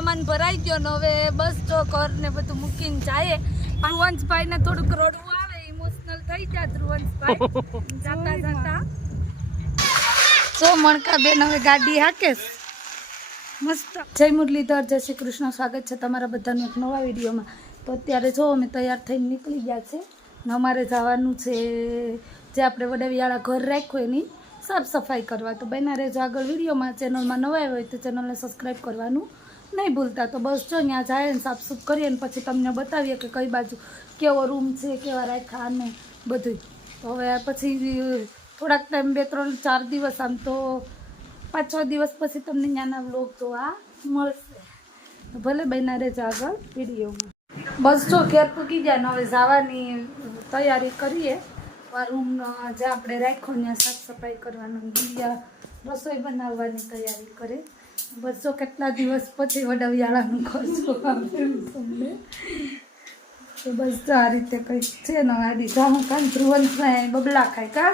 સામાન ભરાઈ ગયો ને હવે બસ ઘર ને બધું મૂકીને જાય ધ્રુવંશભાઈ ને થોડુંક રોડવું આવે ઇમોશનલ થઈ જાય ધ્રુવંશભાઈ. જાતા જાતા. સો મણકા બેન હવે ગાડી હાકેશ મસ્ત. જય મુરલીધર જય શ્રી કૃષ્ણ. સ્વાગત છે તમારા બધાનું એક નવા વિડીયોમાં. તો અત્યારે જો અમે તૈયાર થઈને નીકળી ગયા છે ને અમારે જવાનું છે જે આપણે વડેવિયાળા ઘર રાખ્યું એની સાફ સફાઈ કરવા. તો બના રહેજો આગળ વિડીયોમાં ચેનલમાં નવા આવ્યા હોય તો ચેનલને સબસ્ક્રાઈબ કરવાનું. નહીં ભૂલતા. તો બસ જો ત્યાં જાય ને સાફ સુફ કરીએ ને પછી તમને બતાવીએ કે કઈ બાજુ કેવો રૂમ છે, કેવા રાખ્યા અને બધું તો હવે પછી થોડાક ટાઈમ બે, ત્રણ, ચાર દિવસ આમ તો પાંચ, છ દિવસ પછી તમને ત્યાંના વ્લોગ જોવા મળશે. ભલે બહેના રહેજો આગળ વિડીયોમાં. બસ જો ઘેર પૂકી ગયા ને હવે જવાની તૈયારી કરીએ. રૂમ જે આપણે રાખ્યો ત્યાં સાફ સફાઈ કરવાનું, બીજા રસોઈ બનાવવાની તૈયારી કરે બસો કેટલા દિવસ પછી વડાવિયાળાનું કરશું આપણે તો બસ આ રીતે કઈ છે ને આ દીધાનું કાન ધ્રુવંતભાઈ બબલા ખાય કા?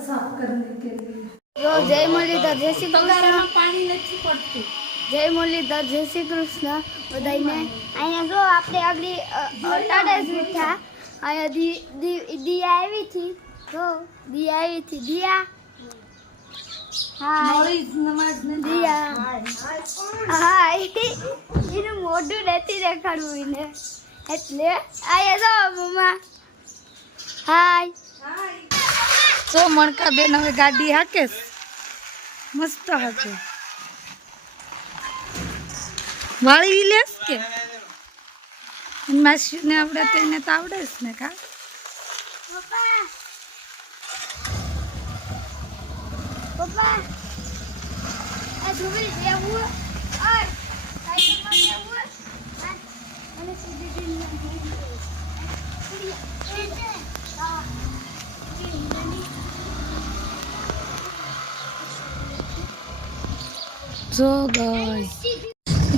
સાફ કરે છે જય. મળી તો જય શ્રી પાણી નથી પડતું? જય મુરલીધર જય શ્રી કૃષ્ણ. બધાને અહીંયા જો આપણે આગળ અટાડે જ બેઠા અહીંયા દી દી દિયા આવી હતી. જો દિયા આવી હતી. દિયા? હા મોડી નમાજ દિયા. હા એનું મોઢું નથી દેખાડવું એને. એટલે આયા જો મમ્મા. હાય. તો મણકા બેન હવે ગાડી હાકે મસ્ત હાકે. વાળી લેસ કે? માસીને આવડે તો એને તો આવડે જ ને કા? પપ્પા. પપ્પા.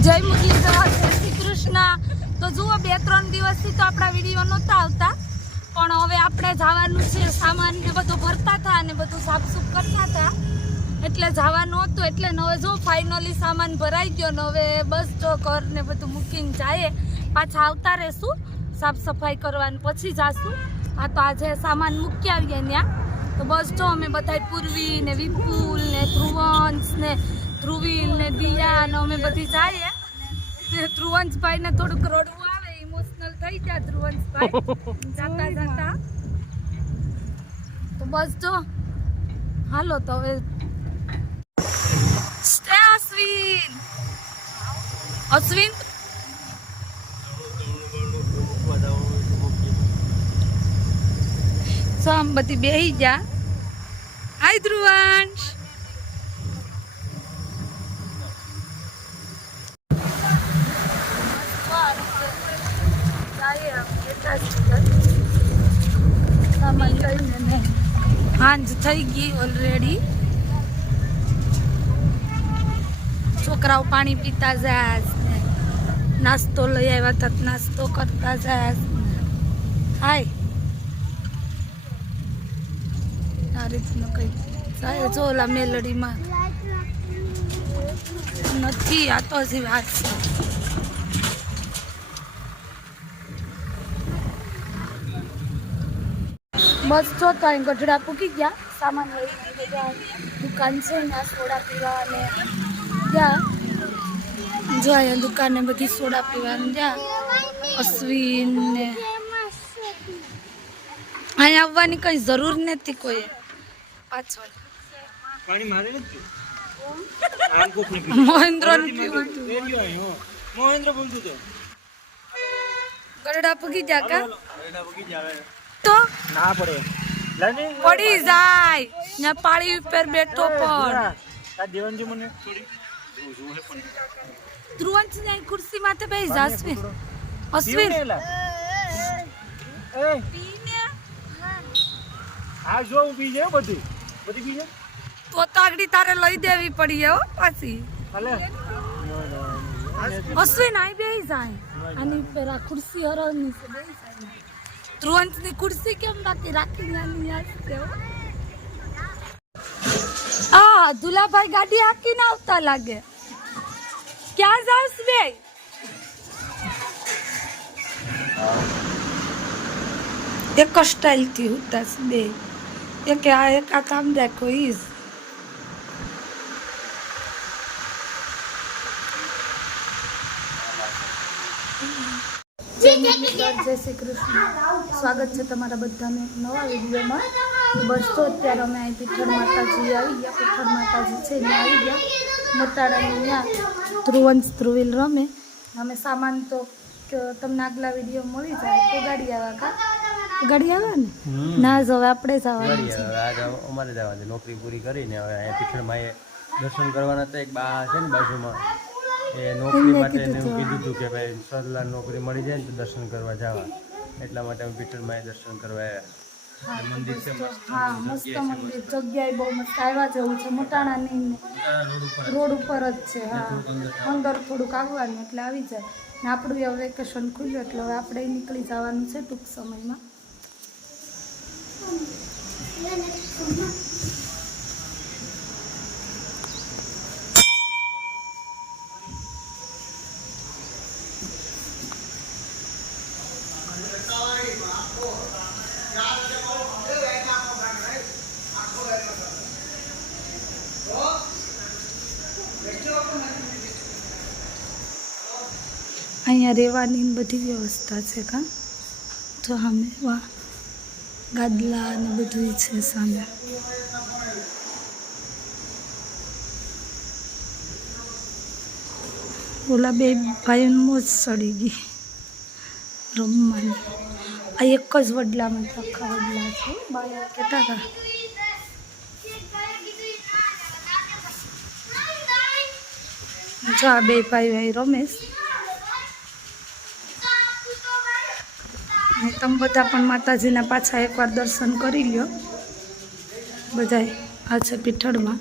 આ ધોબી લેવું ઓય સાયકલમાં લેવું આ મને સીધી ડીલ હા જો ગઈ જય શ્રી કૃષ્ણ. તો જુઓ, બે, ત્રણ દિવસથી તો આપણા વીડિયો નહોતા આવતા. પણ હવે આપણે જવાનું છે, સામાન ને બધું ભરતા હતા અને બધું સાફસૂફ કરતા હતા. એટલે જવાનું હતું, એટલે હવે જો ફાઇનલી સામાન ભરાઈ ગયો ને હવે બસ જો ઘર ને બધું મૂકીને જાય પાછા આવતા રહેશું સાફ સફાઈ કરવાની, પછી જાશું. આ તો આજે સામાન મૂકી આવીએ ત્યાં. તો બસ જો, અમે બધા પૂર્વી ને વિપુલ ને ધ્રુવંશ ને ધ્રુવીલ ને દિયા ને અમે બધી જઈએ. ધ્રુવંશભાઈ ને થોડુંક રોડવું આવે ઇમોશનલ થઈ જાય ધ્રુવંશભાઈ જાતા જાતા. તો બસ જો. હાલો તો હવે. અશ્વિન. અશ્વિન? સમ બધી બેહી જા હાય ધ્રુવાંશ. હાંજ થઈ ગઈ ઓલરેડી છોકરાઓ પાણી પીતા જાય નાસ્તો લઈ આવ્યા હતા નાસ્તો કરતા જાય હાય આ રીતનું કંઈ જો ઓલા મેલડીમાં નથી આ તો હજી વાત છે જો અહીં ગઢડા પૂકી ગયા. સામાન લઈને બધા દુકાન છે. ત્યાં સોડા પીવા અને ત્યાં જો અહીંયા દુકાને બધી સોડા પીવાની જ્યાં અશ્વિન ને અહીંયા આવવાની કઈ જરૂર નથી કોઈ પાછળ પાણી મારે નથી. ની મહેન્દ્રનું. મહેન્દ્ર બોલતું ગરડા પૂગી જા કા? એના વગી જ આવે તો ના પડે. પડી જાય. ને પાળી ઉપર બેઠો પણ. આ દેવાનજી મને થોડી. ધ્રુવંશ ને ખુરશી માથે બેસી જા અશ્વિન. આ જો ઊભી છે બધી. બધી બી છે? તો તાગડી તારે લઈ દેવી પડી હો પાછી. હલે. અશ્વિન આઈ બેસી જાય. આની પેલા ખુરશી હરણની છે ધ્રુવંશની ખુરશી કેમ બાકી રાખી નાની યાદ. આ દુલાભાઈ ગાડી હાકીને આવતા લાગે. ક્યાં જાવસ બે એક સ્ટાઇલથી ઉતાસ બે એક આ એક આ કામ દેખો ઈજ. જય શ્રી કૃષ્ણ. સ્વાગત છે તમારા બધાને નવા વિડીયોમાં. બસ તો અત્યારે અમે અહીં પીઠળ માતાજી આવી ગયા. પીઠળ માતાજી છે ત્યાં આવી ગયા. મોટાડાની ત્યાં ધ્રુવંશ ધ્રુવિલ રમે. અમે સામાન તો તમને આગલા વીડિયો મળી જાય. તો ગાડી આવ્યા કા? ગાડી આવ્યા ને? ના જ હવે આપણે જ છે. અમારે જવા છે નોકરી પૂરી કરીને હવે અહીંયા પીઠળમાં દર્શન કરવાના તો એક બા છે ને બાજુમાં. એ નોકરી માટે એને એવું કીધું હતું કે ભાઈ સરલા નોકરી મળી જાય ને તો દર્શન કરવા જવા. એટલા માટે અમે વિઠ્ઠલમાં દર્શન કરવા આવ્યા. મંદિર છે હા મસ્ત મંદિર. જગ્યાએ બહુ મસ્ત. આવ્યા જેવું છે. મોટાણાની રોડ ઉપર જ છે. હા. અંદર થોડુંક આવવાનું એટલે આવી જાય. ને આપણું હવે વેકેશન ખુલ્યું એટલે હવે આપણે નીકળી જવાનું છે ટૂંક સમયમાં. અહીંયા રહેવાની બધી વ્યવસ્થા છે કા? તો સામે વા ગાદલા ને બધું છે સામે. ઓલા બે ભાઈઓને મોજ સડી ગઈ રમવાની. આ એક જ વડલામાં આખા વડલા છે, બાયા કહેતા હતા જો આ બે ભાઈઓ અહીં રમેશ અને તમે બધા પણ માતાજીના પાછા એકવાર દર્શન કરી લ્યો. બધાય આ છે પીઠળમાં.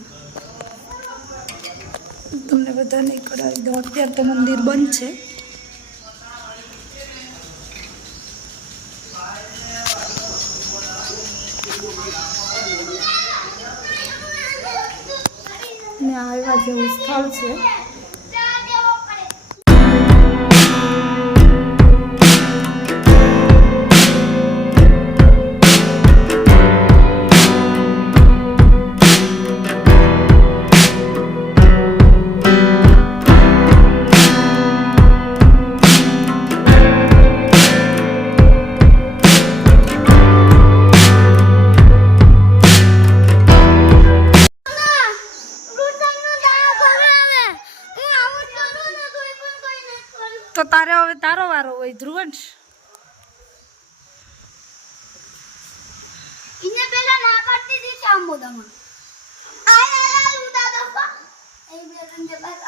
તમને બધા નહીં કરાવી દઉં. અત્યારે તો મંદિર બંધ છે. ને આ એવા જેવું સ્થળ છે.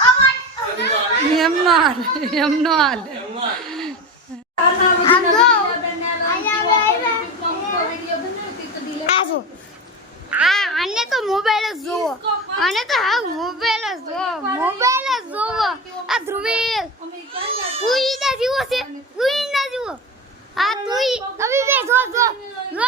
આવાટ એમ નો હાલે એમ નો હાલે આને તો મોબાઈલ જ જોવો અને તો હા મોબાઈલ જ જોવો મોબાઈલ જ જોવો આ ધ્રુવી કુઈ ના જીવો છે કુઈ ના જીવો આ તુઈ તમે બે જો જો જો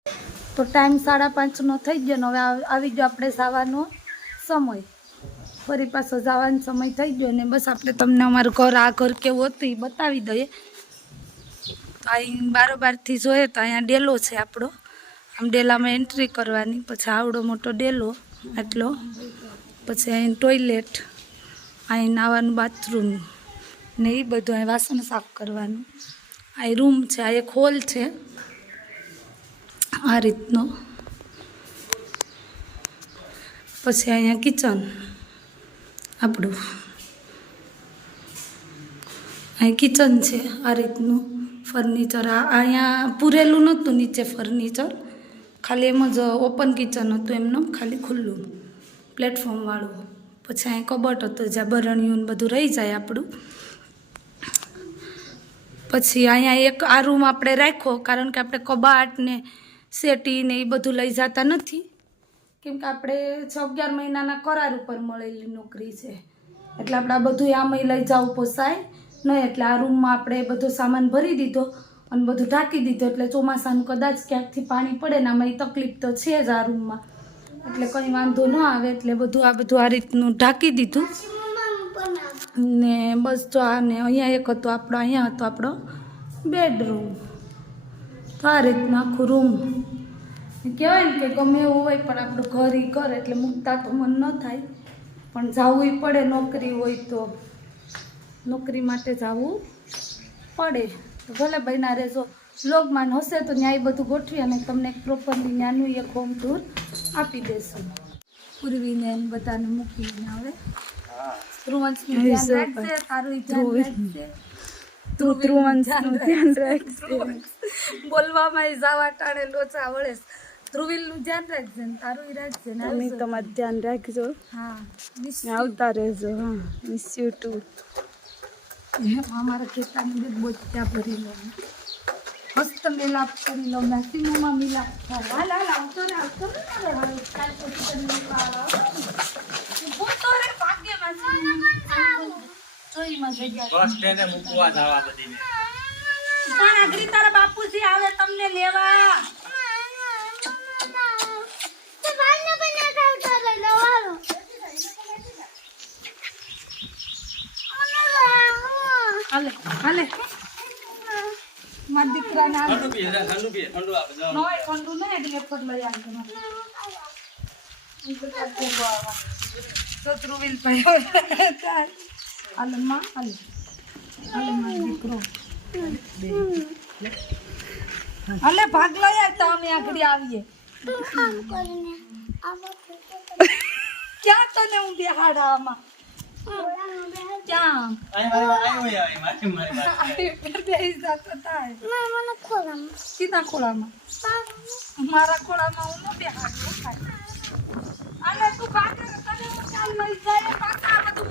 તો ટાઈમ સાડા પાંચનો થઈ ગયો ને હવે આવ- ગયો આપણે જવાનો સમય. ફરી પાછો જવાનો સમય થઈ ગયો ને બસ આપણે તમને અમારું ઘર, આ ઘર કેવું હતું એ બતાવી દઈએ. અહીં બારોબારથી જોઈએ તો અહીંયા ડેલો છે આપણો. આમ ડેલામાં એન્ટ્રી કરવાની, પછી આવડો મોટો ડેલો એટલો પછી અહીં ટોયલેટ અહીં નાવાનું બાથરૂમ ને એ બધું અહીં વાસણ સાફ કરવાનું. આ રૂમ છે, આ એક હોલ છે. આ રીતનો. પછી અહીંયા કિચન. આપણું. અહીં કિચન છે આ રીતનું ફર્નિચર. આ અહીંયા પૂરેલું નહોતું નીચે ફર્નિચર. ખાલી એમ જ ઓપન કિચન હતું એમનું, ખાલી ખુલ્લું પ્લેટફોર્મવાળું પછી અહીં કબટ હતું, જ્યાં બરણિયું બધું રહી જાય આપણું. પછી અહીંયા એક આ રૂમ આપણે રાખ્યો, કારણ કે આપણે કબાટ ને સેટી ને એ બધું લઈ જતા નથી. કેમ કે આપણે છ અગિયાર મહિનાના કરાર ઉપર મળેલી નોકરી છે. એટલે આપણે આ બધું આમાં લઈ જવું પોસાય. નહીં એટલે આ રૂમમાં આપણે બધો સામાન ભરી દીધો અને બધું ઢાંકી દીધું. એટલે ચોમાસાનું કદાચ ક્યાંકથી પાણી પડે ને આમાં એ તકલીફ તો છે જ આ રૂમમાં. એટલે કંઈ વાંધો ન આવે. એટલે બધું આ બધું આ રીતનું ઢાંકી દીધું. ને બસ જો આ ને અહીંયા એક હતો આપણો, અહીંયા હતો આપણો બેડરૂમ. તો આ રીતનું આખું રૂમ કહેવાય ને કે ગમે એવું હોય પણ આપણું ઘર ઈ ઘર એટલે મૂકતા તો મન ન થાય. પણ જવું પડે નોકરી હોય તો નોકરી માટે જવું પડે. તો ભલે બહેના રહેજો. લોગમાન હશે તો ન્યાય બધું ગોઠવી અને તમને એક પ્રોપરલી ત્યાંનું એક હોમ ટૂર આપી દેશું. પૂર્વીને એમ બધાને મૂકીને આવે. ધ્રુવંશ ય ધ્યાન રાખજે તું ધ્રુવંશનું ધ્યાન રાખજે બોલવામાં જાવા ટાણે લોચા વળે ધ્રુવીલનું ધ્યાન રાખજે ને તારું ઈ રાખજે ને તમે. તમારું ધ્યાન રાખજો. હા આવતા રહેજો હા. Miss you too. અમારા ખેતાની બે ભરી લો. મસ્ત મેલાપ કરી લો મેક્સિમમ મિલાપ થાય. હાલ હાલ આવતો રે આવતો રે હાલ કાલ પછી તમને લેવા આવો. રે ભાગ્યમાં બસ સ્ટેન્ડે મૂકવા જવા બધીને. પણ આગળ તારા બાપુજી આવે તમને લેવા. હાલે હાલે. મારા દીકરાને હાલે. ઠંડુ પીએ ઠંડુ પીએ ઠંડુ આપે નોય ઠંડુ નહીં એટલે પર લઈ આવજો તો ધ્રુવીલ ભાઈ હાલે માં હાલે હાલે મારો દીકરો હાલે ભાગ લઈ આવ, તો અમે આગળ આવીએ. ક્યાં તને હું બેહાડા આમાં? ક્યાં? સીધા ખોળામાં? મારા ખોળામાં હું ન બેહાડું અને તું ભાગે તને હું ચાલ મળી જાય પાછા બધું